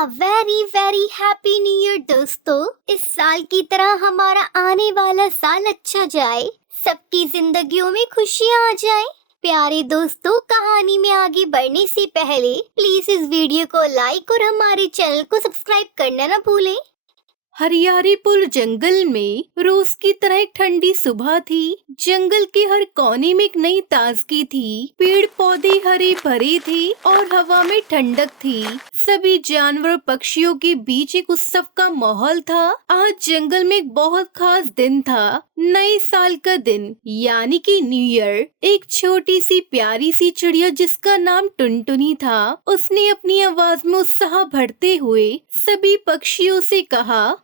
Very very happy new year दोस्तों। इस साल की तरह हमारा आने वाला साल अच्छा जाए, सबकी जिंदगियों में खुशियाँ आ जाए। प्यारे दोस्तों, कहानी में आगे बढ़ने से पहले प्लीज इस वीडियो को लाइक और हमारे चैनल को सब्सक्राइब करना ना भूलें। हरियारीपुर जंगल में रोज की तरह एक ठंडी सुबह थी। जंगल के हर कोने में एक नई ताजगी थी। पेड़ पौधे हरे भरे थे और हवा में ठंडक थी। सभी जानवर पक्षियों के बीच एक उत्सव का माहौल था। आज जंगल में एक बहुत खास दिन था, नए साल का दिन, यानी कि न्यू ईयर। एक छोटी सी प्यारी सी चिड़िया जिसका नाम टुनटुनी था, उसने अपनी आवाज में उत्साह भरते हुए सभी पक्षियों से कहा,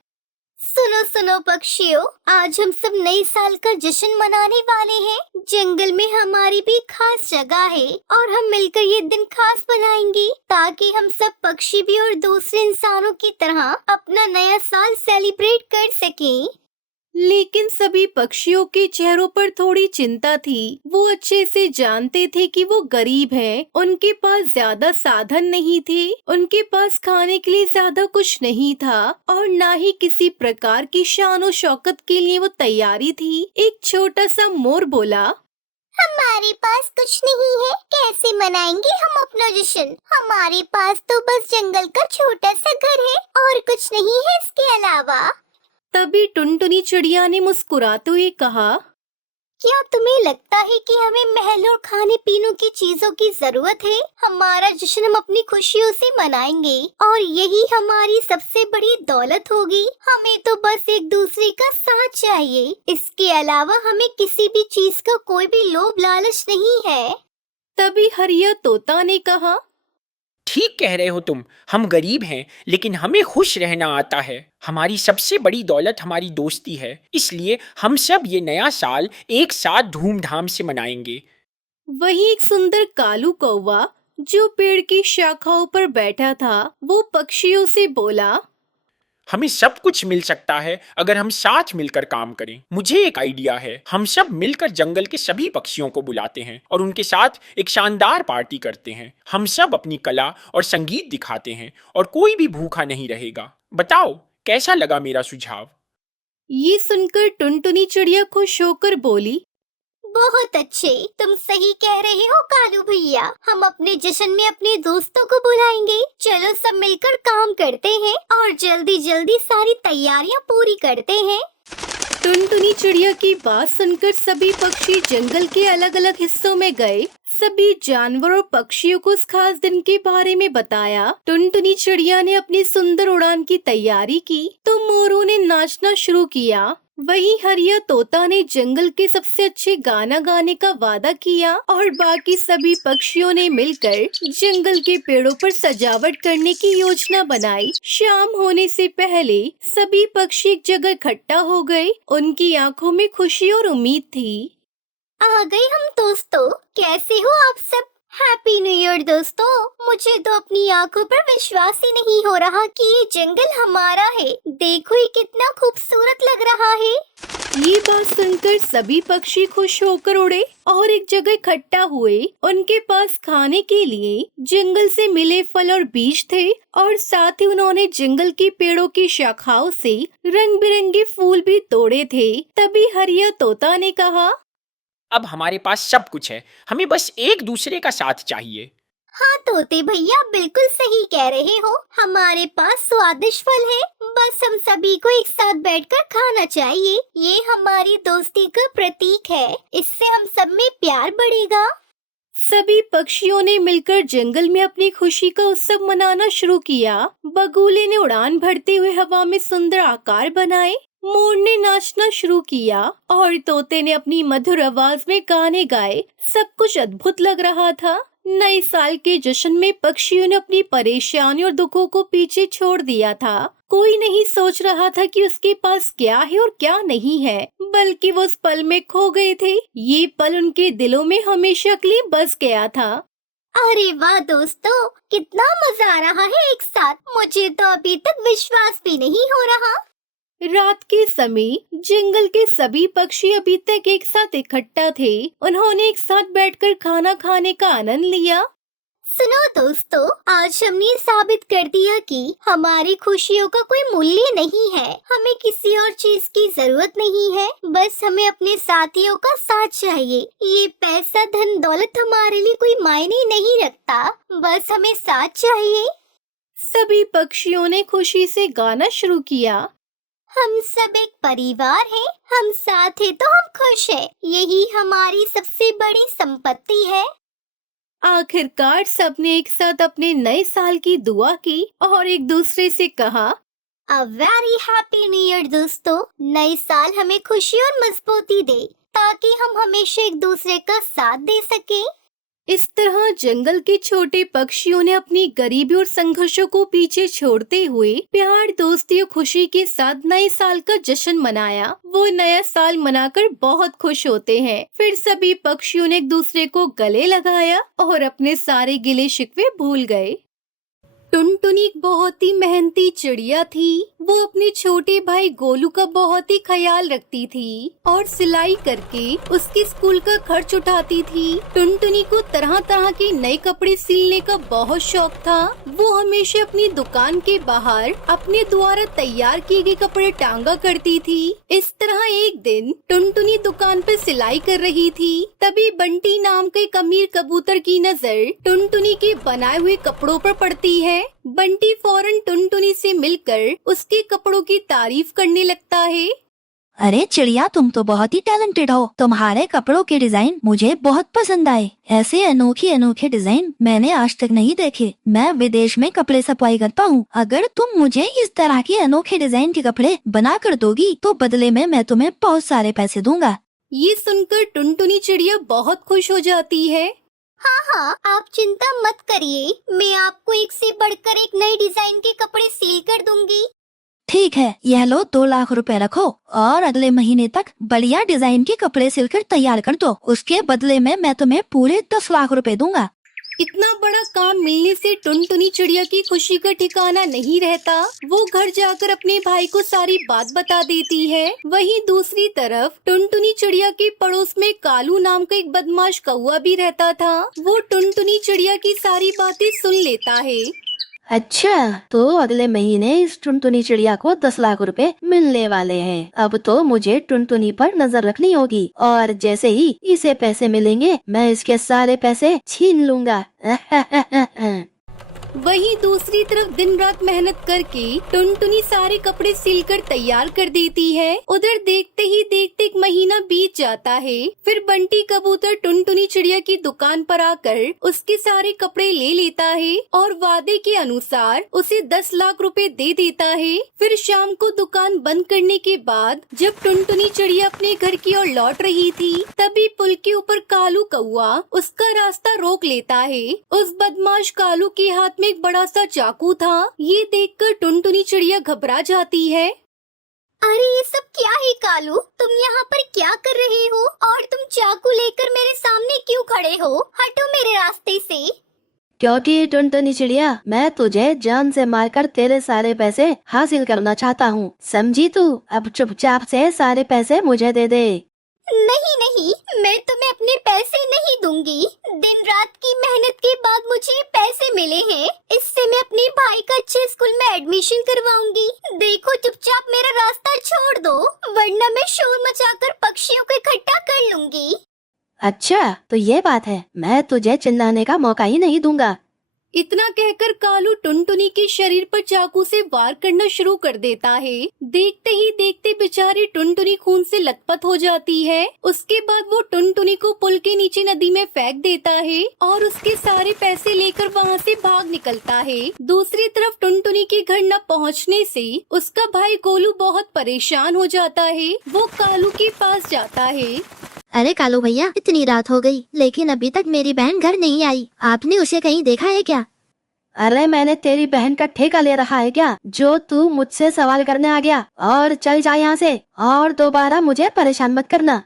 सुनो सुनो पक्षियों, आज हम सब नए साल का जश्न मनाने वाले हैं। जंगल में हमारी भी खास जगह है और हम मिलकर ये दिन खास बनाएंगे ताकि हम सब पक्षी भी और दूसरे इंसानों की तरह अपना नया साल सेलिब्रेट कर सकें। लेकिन सभी पक्षियों के चेहरों पर थोड़ी चिंता थी। वो अच्छे से जानते थे कि वो गरीब हैं, उनके पास ज्यादा साधन नहीं थे, उनके पास खाने के लिए ज्यादा कुछ नहीं था और ना ही किसी प्रकार की शान और शौकत के लिए वो तैयारी थी। एक छोटा सा मोर बोला, हमारे पास कुछ नहीं है, कैसे मनाएंगे हम अपना जश्न? हमारे पास तो बस जंगल का छोटा सा घर है और कुछ नहीं है इसके अलावा। तभी टुनटुनी चिड़िया ने मुस्कुराते हुए कहा, क्या तुम्हें लगता है कि हमें महल और खाने पीने की चीजों की जरूरत है? हमारा जश्न हम अपनी खुशियों से मनाएंगे और यही हमारी सबसे बड़ी दौलत होगी। हमें तो बस एक दूसरे का साथ चाहिए, इसके अलावा हमें किसी भी चीज का कोई भी लोभ लालच नहीं है। तभी हरिया तोता ने कहा, ठीक कह रहे हो तुम। हम गरीब हैं लेकिन हमें खुश रहना आता है। हमारी सबसे बड़ी दौलत हमारी दोस्ती है, इसलिए हम सब ये नया साल एक साथ धूमधाम से मनाएंगे। वहीं एक सुंदर कालू कौवा जो पेड़ की शाखाओं पर बैठा था, वो पक्षियों से बोला, हमें सब कुछ मिल सकता है अगर हम साथ मिलकर काम करें। मुझे एक आइडिया है, हम सब मिलकर जंगल के सभी पक्षियों को बुलाते हैं और उनके साथ एक शानदार पार्टी करते हैं। हम सब अपनी कला और संगीत दिखाते हैं और कोई भी भूखा नहीं रहेगा। बताओ कैसा लगा मेरा सुझाव? ये सुनकर टुनटुनी चिड़िया खुश होकर बोली, बहुत अच्छे, तुम सही कह रहे हो कालू भैया। हम अपने जश्न में अपने दोस्तों को बुलाएंगे। चलो सब मिलकर काम करते हैं और जल्दी जल्दी सारी तैयारियां पूरी करते हैं। टुनटुनी चिड़िया की बात सुनकर सभी पक्षी जंगल के अलग अलग हिस्सों में गए। सभी जानवर और पक्षियों को उस खास दिन के बारे में बताया। टुनटुनी चिड़िया ने अपनी सुंदर उड़ान की तैयारी की तो मोरों ने नाचना शुरू किया। वहीं हरिया तोता ने जंगल के सबसे अच्छे गाना गाने का वादा किया और बाकी सभी पक्षियों ने मिलकर जंगल के पेड़ों पर सजावट करने की योजना बनाई। शाम होने से पहले सभी पक्षी एक जगह इकट्ठा हो गए। उनकी आंखों में खुशी और उम्मीद थी। आ गए हम दोस्तों, कैसे हो आप सब? हैप्पी न्यू ईयर दोस्तों। मुझे तो अपनी आंखों पर विश्वास ही नहीं हो रहा कि ये जंगल हमारा है। देखो ये कितना खूबसूरत लग रहा है। ये बात सुनकर सभी पक्षी खुश होकर उड़े और एक जगह इकट्ठा हुए। उनके पास खाने के लिए जंगल से मिले फल और बीज थे और साथ ही उन्होंने जंगल के पेड़ों की शाखाओं से रंग बिरंगे फूल भी तोड़े थे। तभी हरिया तोता ने कहा, अब हमारे पास सब कुछ है, हमें बस एक दूसरे का साथ चाहिए। हाँ तोते भैया, बिल्कुल सही कह रहे हो। हमारे पास स्वादिष्ट फल है, बस हम सभी को एक साथ बैठकर खाना चाहिए। ये हमारी दोस्ती का प्रतीक है, इससे हम सब में प्यार बढ़ेगा। सभी पक्षियों ने मिलकर जंगल में अपनी खुशी का उत्सव मनाना शुरू किया। बगुले ने उड़ान भरते हुए हवा में सुंदर आकार बनाए। मोर ने नाचना शुरू किया और तोते ने अपनी मधुर आवाज में गाने गाए। सब कुछ अद्भुत लग रहा था। नए साल के जश्न में पक्षियों ने अपनी परेशानी और दुखों को पीछे छोड़ दिया था। कोई नहीं सोच रहा था कि उसके पास क्या है और क्या नहीं है, बल्कि वो उस पल में खो गए थे। ये पल उनके दिलों में हमेशा के लिए बस गया था। अरे वाह दोस्तों, कितना मजा आ रहा है एक साथ। मुझे तो अभी तक विश्वास भी नहीं हो रहा। रात के समय जंगल के सभी पक्षी अभी तक एक साथ इकट्ठा थे। उन्होंने एक साथ बैठकर खाना खाने का आनंद लिया। सुनो दोस्तों, आज हमने साबित कर दिया कि हमारी खुशियों का कोई मूल्य नहीं है। हमें किसी और चीज की जरूरत नहीं है, बस हमें अपने साथियों का साथ चाहिए। ये पैसा धन दौलत हमारे लिए कोई मायने नहीं रखता, बस हमें साथ चाहिए। सभी पक्षियों ने खुशी से गाना शुरू किया। हम सब एक परिवार हैं, हम साथ हैं तो हम खुश हैं। यही हमारी सबसे बड़ी संपत्ति है। आखिरकार सबने एक साथ अपने नए साल की दुआ की और एक दूसरे से कहा, a very happy new year दोस्तों। नए साल हमें खुशी और मजबूती दे, ताकि हम हमेशा एक दूसरे का साथ दे सकें। इस तरह जंगल के छोटे पक्षियों ने अपनी गरीबी और संघर्षों को पीछे छोड़ते हुए प्यार, दोस्ती और खुशी के साथ नए साल का जश्न मनाया। वो नया साल मनाकर बहुत खुश होते हैं। फिर सभी पक्षियों ने एक दूसरे को गले लगाया और अपने सारे गिले शिकवे भूल गए। टुनटुनी एक बहुत ही मेहनती चिड़िया थी। वो अपने छोटे भाई गोलू का बहुत ही ख्याल रखती थी और सिलाई करके उसके स्कूल का खर्च उठाती थी। टुनटुनी को तरह तरह के नए कपड़े सिलने का बहुत शौक था। वो हमेशा अपनी दुकान के बाहर अपने द्वारा तैयार किए गए कपड़े टांगा करती थी। इस तरह एक दिन टुनटुनी दुकान पर सिलाई कर रही थी। तभी बंटी नाम के एक अमीर कबूतर की नजर टुनटुनी के बनाए हुए कपड़ों पर पड़ती है। बंटी फौरन टुनटुनी से मिलकर उसके कपड़ों की तारीफ करने लगता है। अरे चिड़िया, तुम तो बहुत ही टैलेंटेड हो। तुम्हारे कपड़ों के डिजाइन मुझे बहुत पसंद आए। ऐसे अनोखे अनोखे डिजाइन मैंने आज तक नहीं देखे। मैं विदेश में कपड़े सप्लाई करता हूँ। अगर तुम मुझे इस तरह के अनोखे डिजाइन के कपड़े बना कर दोगी तो बदले में मैं तुम्हें बहुत सारे पैसे दूंगा। ये सुनकर टुनटुनी चिड़िया बहुत खुश हो जाती है। हाँ, आप चिंता मत करिए, मैं आपको एक से बढ़कर एक नए डिजाइन के कपड़े सील कर दूंगी। ठीक है, यह लो 2 लाख रुपए रखो और अगले महीने तक बढ़िया डिजाइन के कपड़े सिलकर तैयार कर दो। उसके बदले में मैं तुम्हें पूरे 10 लाख रुपए दूंगा। इतना बड़ा काम मिलने से टुनटुनी चिड़िया की खुशी का ठिकाना नहीं रहता। वो घर जाकर अपने भाई को सारी बात बता देती है। वहीं दूसरी तरफ टुनटुनी चिड़िया के पड़ोस में कालू नाम का एक बदमाश कौवा भी रहता था। वो टुनटुनी चिड़िया की सारी बातें सुन लेता है। अच्छा, तो अगले महीने इस टुनटुनी चिड़िया को 10 लाख रुपए मिलने वाले हैं। अब तो मुझे टुनटुनी पर नजर रखनी होगी और जैसे ही इसे पैसे मिलेंगे मैं इसके सारे पैसे छीन लूंगा। वहीं दूसरी तरफ दिन रात मेहनत करके टुनटुनी सारे कपड़े सिलकर तैयार कर देती है। उधर देखते ही देखते एक महीना बीत जाता है। फिर बंटी कबूतर टुनटुनी चिड़िया की दुकान पर आकर उसके सारे कपड़े ले लेता है और वादे के अनुसार उसे 10 लाख रुपए दे देता है। फिर शाम को दुकान बंद करने के बाद जब टुनटुनी चिड़िया अपने घर की ओर लौट रही थी, तभी पुल के ऊपर कालू कौवा उसका रास्ता रोक लेता है। उस बदमाश कालू के हाथ में एक बड़ा सा चाकू था। ये देखकर टुनटुनी चिड़िया घबरा जाती है। अरे ये सब क्या है कालू, तुम यहाँ पर क्या कर रहे हो और तुम चाकू लेकर मेरे सामने क्यों खड़े हो? हटो मेरे रास्ते से। क्योंकि टुनटुनी चिड़िया, मैं तुझे जान से मारकर तेरे सारे पैसे हासिल करना चाहता हूँ। समझी तू? अब चुपचाप से सारे पैसे मुझे दे दे। नहीं, मैं तुम्हें अपने पैसे नहीं दूंगी। दिन रात की मेहनत के बाद मुझे पैसे मिले हैं, इससे मैं अपने भाई का अच्छे स्कूल में एडमिशन करवाऊंगी। देखो, चुपचाप मेरा रास्ता छोड़ दो, वरना मैं शोर मचाकर पक्षियों को इकट्ठा कर लूंगी। अच्छा, तो ये बात है। मैं तुझे चिल्लाने का मौका ही नहीं दूंगा। इतना कहकर कालू टुनटुनी के शरीर पर चाकू से वार करना शुरू कर देता है। देखते ही देखते बेचारी टुनटुनी खून से लथपथ हो जाती है। उसके बाद वो टुनटुनी को पुल के नीचे नदी में फेंक देता है और उसके सारे पैसे लेकर वहाँ से भाग निकलता है। दूसरी तरफ टुनटुनी के घर न पहुँचने से उसका भाई गोलू बहुत परेशान हो जाता है। वो कालू के पास जाता है। अरे कालू भैया, इतनी रात हो गई लेकिन अभी तक मेरी बहन घर नहीं आई। आपने उसे कहीं देखा है क्या? अरे मैंने तेरी बहन का ठेका ले रखा है क्या, जो तू मुझसे सवाल करने आ गया? और चल जा यहाँ से और दोबारा मुझे परेशान मत करना।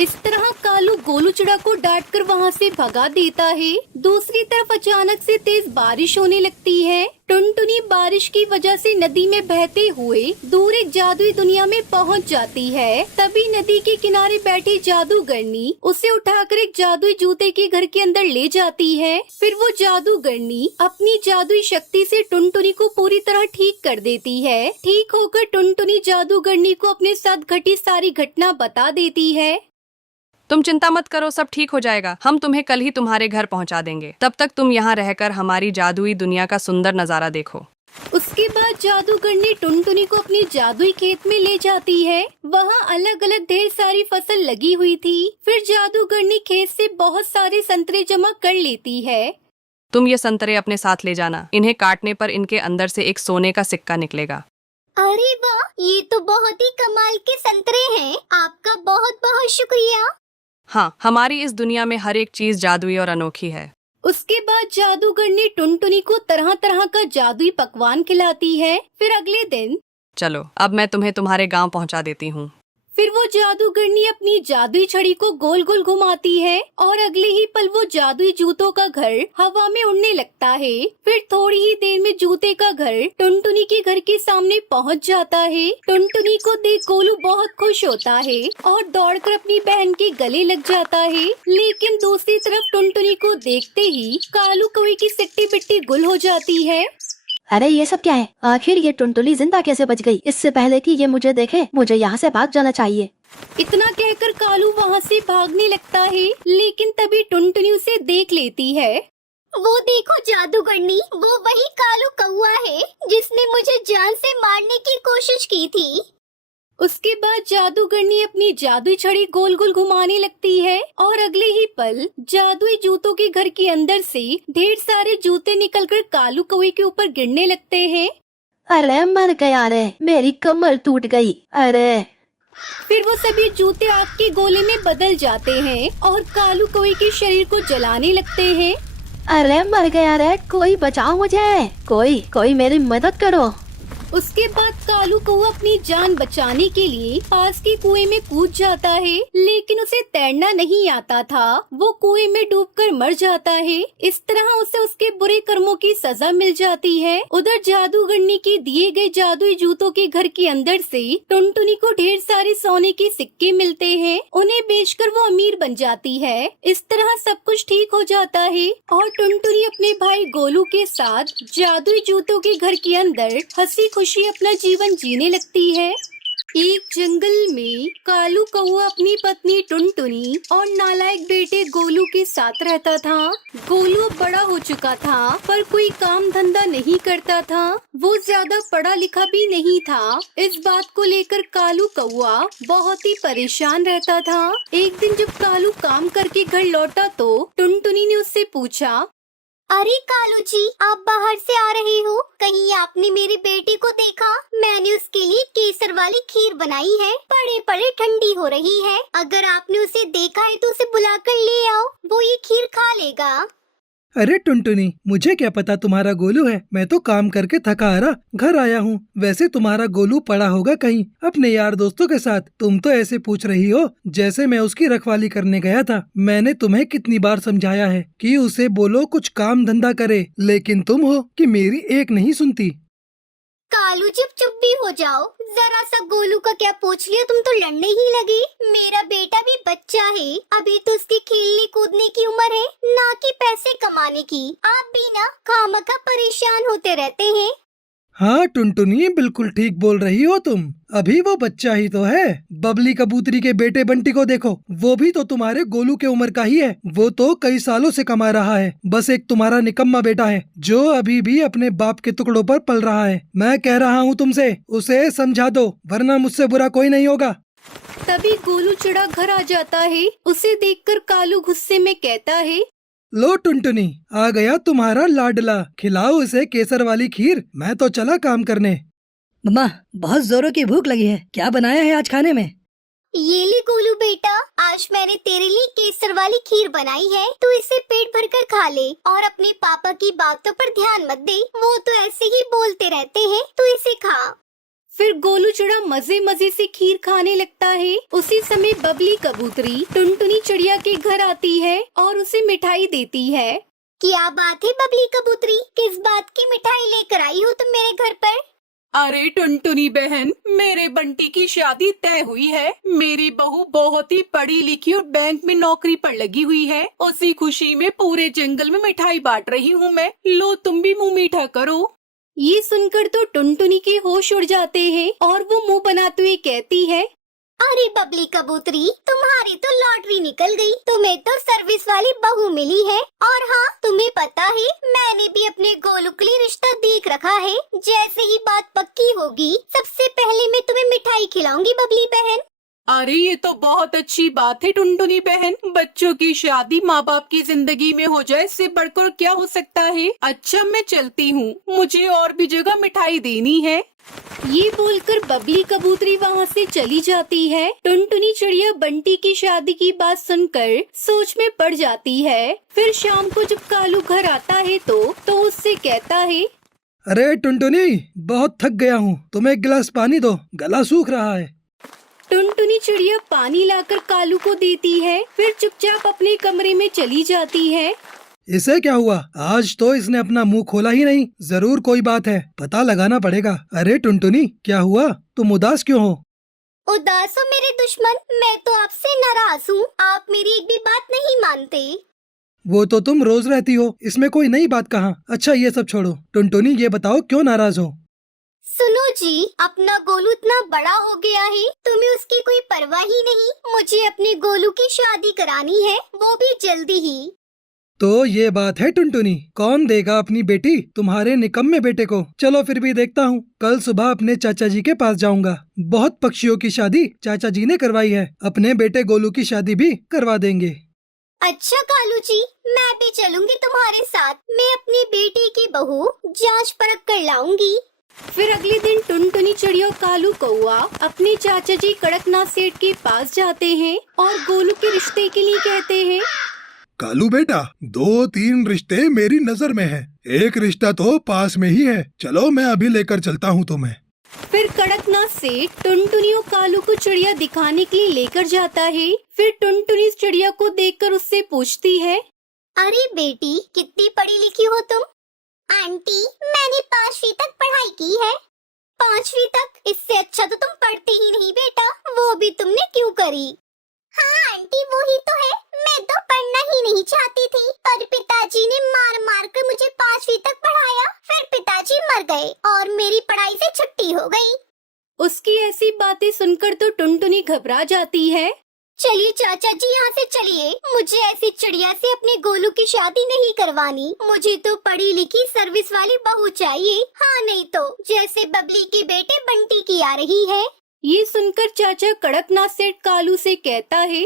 इस तरह कालू गोलू चिड़ा को डांट कर वहाँ से भगा देता है। दूसरी तरफ अचानक से तेज बारिश होने लगती है। टुनटुनी बारिश की वजह से नदी में बहते हुए दूर एक जादुई दुनिया में पहुंच जाती है। तभी नदी के किनारे बैठी जादूगरनी उसे उठाकर एक जादुई जूते के घर के अंदर ले जाती है। फिर वो जादूगरनी अपनी जादुई शक्ति से टुनटुनी को पूरी तरह ठीक कर देती है। ठीक होकर टुनटुनी जादूगरनी को अपने साथ घटी सारी घटना बता देती है। तुम चिंता मत करो, सब ठीक हो जाएगा। हम तुम्हें कल ही तुम्हारे घर पहुंचा देंगे। तब तक तुम यहाँ रहकर हमारी जादुई दुनिया का सुंदर नजारा देखो। उसके बाद जादूगरनी टुनटुनी को अपने जादुई खेत में ले जाती है। वहाँ अलग अलग ढेर सारी फसल लगी हुई थी। फिर जादूगरनी खेत से बहुत सारे संतरे जमा कर लेती है। तुम ये संतरे अपने साथ ले जाना। इन्हें काटने पर इनके अंदर से एक सोने का सिक्का निकलेगा। अरे वाह, ये तो बहुत ही कमाल के संतरे हैं। आपका बहुत बहुत शुक्रिया। हाँ, हमारी इस दुनिया में हर एक चीज जादुई और अनोखी है। उसके बाद जादूगरनी टुनटुनी को तरह तरह का जादुई पकवान खिलाती है। फिर अगले दिन चलो, अब मैं तुम्हें तुम्हारे गांव पहुंचा देती हूँ। फिर वो जादूगरनी अपनी जादुई छड़ी को गोल गोल घुमाती है और अगले ही पल वो जादुई जूतों का घर हवा में उड़ने लगता है। फिर थोड़ी ही देर में जूते का घर टुनटुनी के घर के सामने पहुंच जाता है। टुनटुनी को देख गोलू बहुत खुश होता है और दौड़कर अपनी बहन के गले लग जाता है। लेकिन दूसरी तरफ टुनटुनी को देखते ही कालू कौवे की सिट्टी बिट्टी गुल हो जाती है। अरे ये सब क्या है? आखिर ये टुनटुनी जिंदा कैसे बच गई? इससे पहले कि ये मुझे देखे, मुझे यहाँ से भाग जाना चाहिए। इतना कहकर कालू वहाँ से भागने लगता है। लेकिन तभी टुनटुनी उसे देख लेती है। वो देखो जादूगरनी, वो वही कालू कौआ है जिसने मुझे जान से मारने की कोशिश की थी। उसके बाद जादूगरनी अपनी जादुई छड़ी गोल गोल घुमाने लगती है और अगले ही पल जादुई जूतों के घर के अंदर से ढेर सारे जूते निकलकर कालू कौवे के ऊपर गिरने लगते हैं। अरे मर गया रे, मेरी कमर टूट गई। अरे फिर वो सभी जूते आग के गोले में बदल जाते हैं और कालू कौवे के शरीर को जलाने लगते हैं। अरे मर गया रे, कोई बचाओ मुझे, कोई मेरी मदद करो। उसके बाद कालू कौवा अपनी जान बचाने के लिए पास के कुएं में कूद जाता है। लेकिन उसे तैरना नहीं आता था। वो कुएं में डूबकर मर जाता है। इस तरह उसे उसके बुरे कर्मों की सजा मिल जाती है। उधर जादूगरनी के दिए गए जादुई जूतों के घर के अंदर से टुनटुनी को ढेर सारे सोने के सिक्के मिलते हैं। उन्हें बेचकर वो अमीर बन जाती है। इस तरह सब कुछ ठीक हो जाता है और टुनटुनी अपने भाई गोलू के साथ जादुई जूतों के घर के अंदर हंसी खुशी अपना जीवन जीने लगती है। एक जंगल में कालू कौवा अपनी पत्नी टुनटुनी और नालायक बेटे गोलू के साथ रहता था। गोलू अब बड़ा हो चुका था पर कोई काम धंधा नहीं करता था। वो ज्यादा पढ़ा लिखा भी नहीं था। इस बात को लेकर कालू कौवा बहुत ही परेशान रहता था। एक दिन जब कालू काम करके घर लौटा तो टुनटुनी ने उससे पूछा, अरे कालू जी, आप बाहर से आ रहे हो? कहीं आपने मेरे बेटे को देखा? मैंने उसके लिए केसर वाली खीर बनाई है। पड़े पड़े ठंडी हो रही है। अगर आपने उसे देखा है तो उसे बुलाकर ले आओ, वो ये खीर खा लेगा। अरे टुनटुनी, मुझे क्या पता तुम्हारा गोलू है। मैं तो काम करके थका हारा घर आया हूँ। वैसे तुम्हारा गोलू पड़ा होगा कहीं अपने यार दोस्तों के साथ। तुम तो ऐसे पूछ रही हो जैसे मैं उसकी रखवाली करने गया था। मैंने तुम्हें कितनी बार समझाया है कि उसे बोलो कुछ काम धंधा करे, लेकिन तुम हो कि मेरी एक नहीं सुनती। कालू जी, चुप भी हो जाओ। जरा सा गोलू का क्या पूछ लिया, तुम तो लड़ने ही लगे। मेरा बेटा भी बच्चा है, अभी तो उसकी खेलने कूदने की उम्र है, ना कि पैसे कमाने की। आप भी ना खामखा परेशान होते रहते हैं। हाँ टुनटुनी, बिल्कुल ठीक बोल रही हो तुम। अभी वो बच्चा ही तो है। बबली कबूतरी के बेटे बंटी को देखो, वो भी तो तुम्हारे गोलू के उम्र का ही है। वो तो कई सालों से कमा रहा है। बस एक तुम्हारा निकम्मा बेटा है जो अभी भी अपने बाप के टुकड़ों पर पल रहा है। मैं कह रहा हूँ तुमसे, उसे समझा दो, वरना मुझसे बुरा कोई नहीं होगा। तभी गोलू चिड़ा घर आ जाता है। उसे देखकर कालू गुस्से में कहता है, लो टुनटुनी, आ गया तुम्हारा लाडला। खिलाओ उसे केसर वाली खीर। मैं तो चला काम करने। मम्मा, बहुत जोरों की भूख लगी है। क्या बनाया है आज खाने में? ये ले गोलू बेटा, आज मैंने तेरे लिए केसर वाली खीर बनाई है। तू इसे पेट भर कर खा ले और अपने पापा की बातों पर ध्यान मत दे। वो तो ऐसे ही बोलते रहते हैं, तू इसे खा। फिर गोलू चिड़ा मजे मजे से खीर खाने लगता है। उसी समय बबली कबूतरी टुनटुनी चिड़िया के घर आती है और उसे मिठाई देती है। क्या बात है बबली कबूतरी, किस बात की मिठाई लेकर आई हो तुम मेरे घर पर? अरे टुनटुनी बहन, मेरे बंटी की शादी तय हुई है। मेरी बहू बहुत ही पढ़ी लिखी और बैंक में नौकरी पर लगी हुई है। उसी खुशी में पूरे जंगल में मिठाई बांट रही हूँ मैं। लो तुम भी मुंह मीठा करो। ये सुनकर तो टुनटुनी के होश उड़ जाते हैं और वो मुंह बनाते हुए कहती है, अरे बबली कबूतरी, तुम्हारी तो लॉटरी निकल गई। तुम्हें तो सर्विस वाली बहू मिली है। और हाँ, तुम्हें पता है मैंने भी अपने गोलू के लिए रिश्ता देख रखा है। जैसे ही बात पक्की होगी सबसे पहले मैं तुम्हें मिठाई खिलाऊंगी बबली बहन। अरे ये तो बहुत अच्छी बात है टुनटुनी बहन। बच्चों की शादी माँ बाप की जिंदगी में हो जाए, इससे बढ़कर क्या हो सकता है। अच्छा मैं चलती हूँ, मुझे और भी जगह मिठाई देनी है। ये बोलकर बबली कबूतरी वहाँ से चली जाती है। टुनटुनी चिड़िया बंटी की शादी की बात सुनकर सोच में पड़ जाती है। फिर शाम को जब कालू घर आता है तो उससे कहता है, अरे टुनटुनी, बहुत थक गया हूँ, तुम्हें एक गिलास पानी दो, गला सूख रहा है। टुनटुनी चिड़िया पानी लाकर कालू को देती है, फिर चुपचाप अपने कमरे में चली जाती है। इसे क्या हुआ? आज तो इसने अपना मुंह खोला ही नहीं। जरूर कोई बात है, पता लगाना पड़ेगा। अरे टुनटुनी, क्या हुआ? तुम उदास क्यों हो? उदास हो मेरे दुश्मन? मैं तो आपसे नाराज हूँ। आप मेरी एक भी बात नहीं मानते। वो तो तुम रोज रहती हो, इसमें कोई नई बात कहाँ। अच्छा ये सब छोड़ो, टुनटुनी ये बताओ क्यों नाराज हो? सुनो जी, अपना गोलू इतना बड़ा हो गया है, तुम्हें उसकी कोई परवाह ही नहीं। मुझे अपने गोलू की शादी करानी है, वो भी जल्दी ही। तो ये बात है टुनटुनी, कौन देगा अपनी बेटी तुम्हारे निकम्मे बेटे को? चलो फिर भी देखता हूँ। कल सुबह अपने चाचा जी के पास जाऊंगा। बहुत पक्षियों की शादी चाचा जी ने करवाई है, अपने बेटे गोलू की शादी भी करवा देंगे। अच्छा कालू जी, मैं भी चलूंगी तुम्हारे साथ। मैं अपनी बेटी की बहू जांच परख कर लाऊंगी। फिर अगले दिन टुनटुनी चिड़िया और कालू कौआ अपने चाचा जी कड़कनाथ सेठ के पास जाते हैं और गोलू के रिश्ते के लिए कहते हैं, कालू बेटा, 2-3 रिश्ते मेरी नजर में है। एक रिश्ता तो पास में ही है, चलो मैं अभी लेकर चलता हूँ तुम्हें। फिर कड़कनाथ सेठ टुनटुनी और कालू को चिड़िया दिखाने के लिए लेकर जाता है। फिर टुनटुनी चिड़िया को देखकर उससे पूछती है, अरे बेटी, कितनी पढ़ी लिखी हो तुम? आंटी, मैंने 5वीं तक पढ़ाई की है। 5वीं तक? इससे अच्छा तो तुम पढ़ती ही नहीं बेटा। वो भी तुमने क्यों करी? हाँ आंटी, वो ही तो है। मैं तो पढ़ना ही नहीं चाहती थी, पर पिताजी ने मार मार कर मुझे 5वीं तक पढ़ाया। फिर पिताजी मर गए और मेरी पढ़ाई से छुट्टी हो गई। उसकी ऐसी बातें सुनकर तो टुनटुनी घबरा जाती है। चलिए चाचा जी, यहाँ से चलिए। मुझे ऐसी चिड़िया से अपने गोलू की शादी नहीं करवानी। मुझे तो पढ़ी लिखी सर्विस वाली बहू चाहिए। हाँ नहीं तो जैसे बबली के बेटे बंटी की आ रही है। ये सुनकर चाचा कड़कनाथ सेठ कालू से कहता है,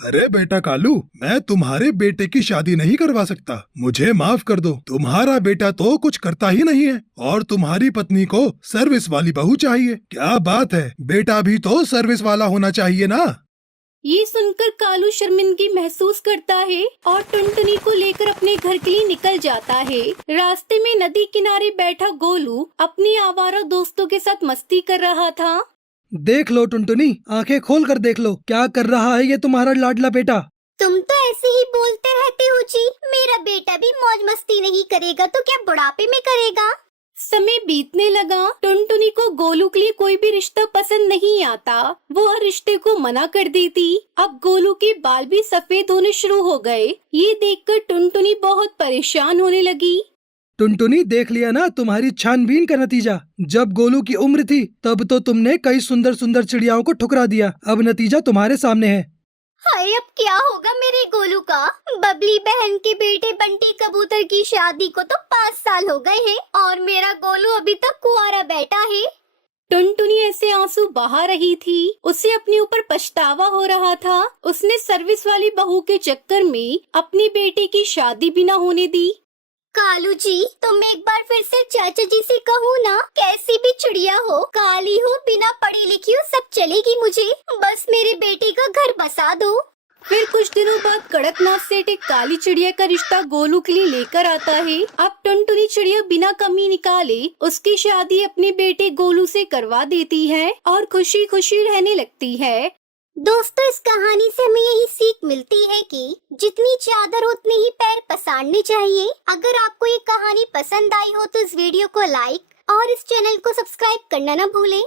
अरे बेटा कालू, मैं तुम्हारे बेटे की शादी नहीं करवा सकता। मुझे माफ कर दो, तुम्हारा बेटा तो कुछ करता ही नहीं है और तुम्हारी पत्नी को सर्विस वाली बहू चाहिए। क्या बात है, बेटा भी तो सर्विस वाला होना चाहिए ना। ये सुनकर कालू शर्मिंदगी महसूस करता है और टुनटुनी को लेकर अपने घर के लिए निकल जाता है। रास्ते में नदी किनारे बैठा गोलू अपनी आवारा दोस्तों के साथ मस्ती कर रहा था। देख लो टुनटुनी, आंखें खोल कर देख लो, क्या कर रहा है ये तुम्हारा लाडला बेटा। तुम तो ऐसे ही बोलते रहते हो जी। मेरा बेटा भी मौज मस्ती नहीं करेगा तो क्या बुढ़ापे में करेगा? समय बीतने लगा। टुनटुनी को गोलू के लिए कोई भी रिश्ता पसंद नहीं आता। वो हर रिश्ते को मना कर देती। अब गोलू के बाल भी सफेद होने शुरू हो गए। ये देखकर टुनटुनी बहुत परेशान होने लगी। टुनटुनी, देख लिया ना तुम्हारी छानबीन का नतीजा। जब गोलू की उम्र थी तब तो तुमने कई सुंदर सुंदर चिड़ियाओं को ठुकरा दिया। अब नतीजा तुम्हारे सामने है। हाय, अब क्या होगा मेरे गोलू का? बबली बहन के बेटे बंटी कबूतर की शादी को तो 5 साल हो गए हैं और मेरा गोलू अभी तक कुंवारा बैठा है। टुनटुनी ऐसे आंसू बहा रही थी। उसे अपने ऊपर पछतावा हो रहा था। उसने सर्विस वाली बहू के चक्कर में अपनी बेटी की शादी भी न होने दी। कालू जी, तुम एक बार फिर से चाचा जी से कहो ना, कैसी भी चिड़िया हो, काली हो, बिना पढ़ी लिखी हो, सब चलेगी मुझे। बस मेरे बेटे का घर बसा दो। फिर कुछ दिनों बाद कड़कनाथ सेठ एक काली चिड़िया का रिश्ता गोलू के लिए लेकर आता है। अब टुनटुनी चिड़िया बिना कमी निकाले उसकी शादी अपने बेटे गोलू से करवा देती है और खुशी खुशी रहने लगती है। दोस्तों, इस कहानी से हमें यही सीख मिलती है कि जितनी चादर उतने ही पैर पसारने चाहिए। अगर आपको ये कहानी पसंद आई हो तो इस वीडियो को लाइक और इस चैनल को सब्सक्राइब करना ना भूलें।